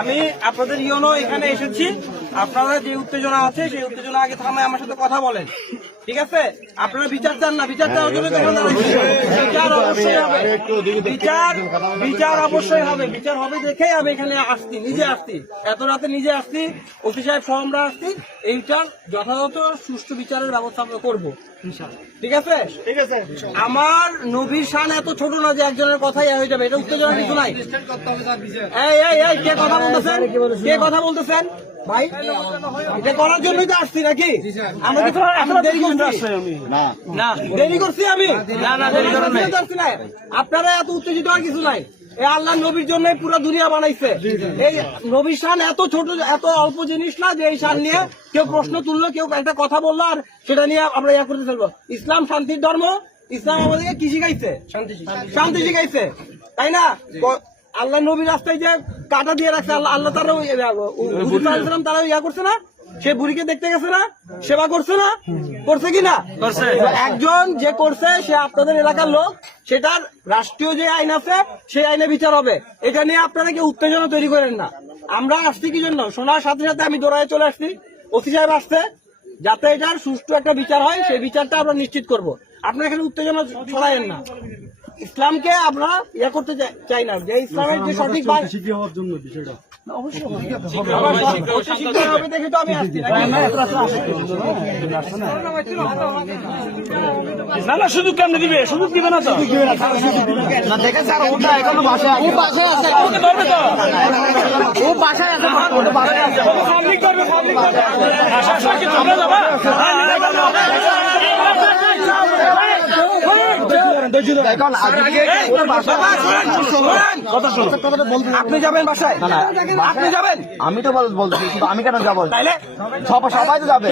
আমি আপনাদের ইউনো এখানে এসেছি, আপনারা যে উত্তেজনা আছে সেই উত্তেজনা আগে থামায় আমার সাথে কথা বলেন, ঠিক আছে? আপনারা বিচার চান না, বিচার চাওয়ার জন্য বিচার অবশ্যই হবে, বিচার অবশ্যই হবে, বিচার হবে দেখেই আমি এখানে আসছি, নিজে আসছি, এত রাতে নিজে আসছি, ওসি সাহেব সহ আমরা আসছি। এইটার যথাযথ সুষ্ঠু বিচারের ব্যবস্থা আমরা করবো, ঠিক আছে? ঠিক আছে। আমার নবীর শান এত ছোট না যে একজনের কথাই হয়ে যাবে, এটা উত্তেজনা কিছু নাই। এই কে কথা বলতেছেন, কে কথা বলতেছেন ভাই? এটা করার জন্যই তো আসছি নাকি? আমরা কি দেরি করছি? না দেরি করছি আমি, না দেরি করছি না। আপনারা এত উত্তেজিত হওয়ার কিছু নাই। এই আল্লাহ নবীর জন্য পুরো দুনিয়া বানাইছে। এই নবীর শান এত ছোট, এত অল্প জিনিস না যে এই শান নিয়ে কেউ প্রশ্ন তুললো, কেউ একটা কথা বললো আর সেটা নিয়ে আমরা ইয়া করতে চলবো। ইসলাম শান্তির ধর্ম, ইসলাম আমাদেরকে কি শিখাইছে? শান্তি শিখাইছে, তাই না? আল্লাহ নবীর রাস্তায় যে কাটা দিয়ে রাখছে, আল্লাহ তারাও তারা ইয়া করছে না, সে বুড়িকে দেখতে গেছে না, সেবা করছে না, করছে কি না? একজন যে করছে সে আপনাদের এলাকার লোক, সেটার রাষ্ট্রীয় যে আইন আছে সেই আইনে বিচার হবে। এটা নিয়ে আপনারা কি উত্তেজনা তৈরি করেন না। আমরা আসছি কি জন্য? শোনার সাথে সাথে আমি দৌড়ায় চলে আসছি, ওসি সাহেব আসছে, যাতে এটার সুষ্ঠু একটা বিচার হয় সেই বিচারটা আমরা নিশ্চিত করব। আপনারা এখানে উত্তেজনা ছড়ায়েন না। ইসলামকে আমরা ইয়ে করতে চাই না, যে ইসলামের যে সঠিক হওয়ার জন্য বিষয়টা দেখে তো আমি আসছি না, সুযোগ কেমনে দিবে? সুযোগ দিবে না তো, দেখেন স্যার, ওটা এখনো বাসায় আছে, ও বাসায় আছে, পাবলিক করবে, পাবলিক করবে। তোমরা যাবা? আপনি যাবেন বাসায়? আপনি যাবেন? আমি তো বলছি, আমি কেন যাবো? তাইলে সবাই তো যাবে।